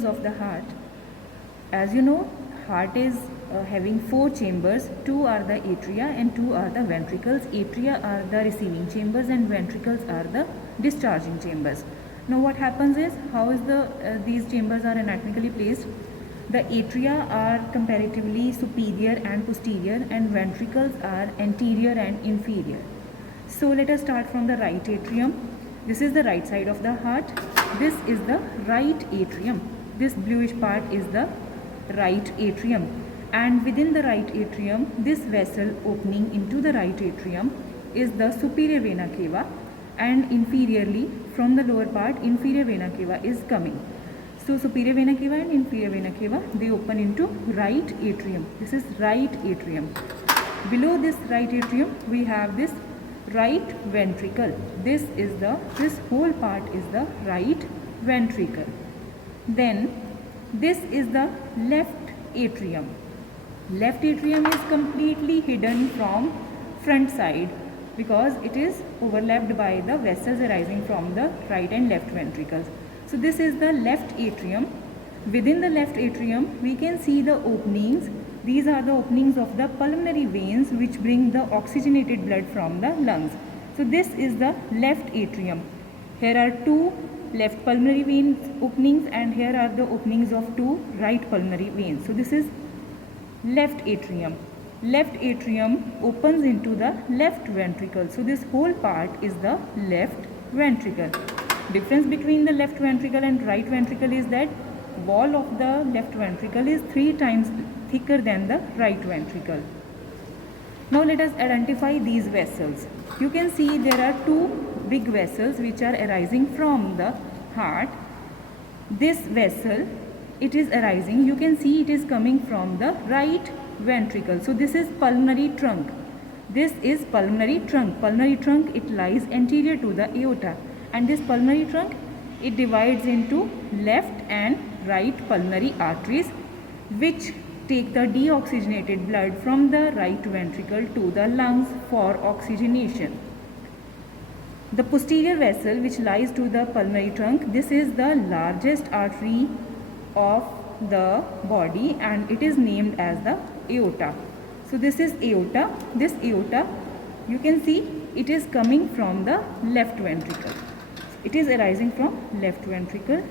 chambers of the heart. As you know, heart is having 4 chambers. 2 are the atria and 2 are the ventricles. Atria are the receiving chambers and ventricles are the discharging chambers. Now what happens is, how is these chambers are anatomically placed? The atria are comparatively superior and posterior, and ventricles are anterior and inferior. So let us start from the right atrium. This is the right side of the heart. This is the right atrium. This bluish part is the right atrium, and within the right atrium, this vessel opening into the right atrium is the superior vena cava, and inferiorly from the lower part, inferior vena cava is coming. So superior vena cava and inferior vena cava, they open into right atrium. This is right atrium. Below this right atrium, we have this right ventricle. This whole part is the right ventricle. Then this is the left atrium. Left atrium is completely hidden from front side because it is overlapped by the vessels arising from the right and left ventricles. So this is the left atrium. Within the left atrium, we can see the openings. These are the openings of the pulmonary veins which bring the oxygenated blood from the lungs. So this is the left atrium. Here are 2 left pulmonary vein openings, and here are the openings of 2 right pulmonary veins. So this is left atrium. Left atrium opens into the left ventricle. So this whole part is the left ventricle. Difference between the left ventricle and right ventricle is that wall of the left ventricle is 3 times thicker than the right ventricle. Now let us identify these vessels. You can see there are 2 big vessels which are arising from the heart. This vessel, it is arising, you can see it is coming from the right ventricle. So this is pulmonary trunk. This is pulmonary trunk. Pulmonary trunk, it lies anterior to the aorta, and this pulmonary trunk, it divides into left and right pulmonary arteries which take the deoxygenated blood from the right ventricle to the lungs for oxygenation. The posterior vessel which lies to the pulmonary trunk, this is the largest artery of the body and it is named as the aorta. So this is aorta. This aorta, you can see it is coming from the left ventricle. It is arising from left ventricle.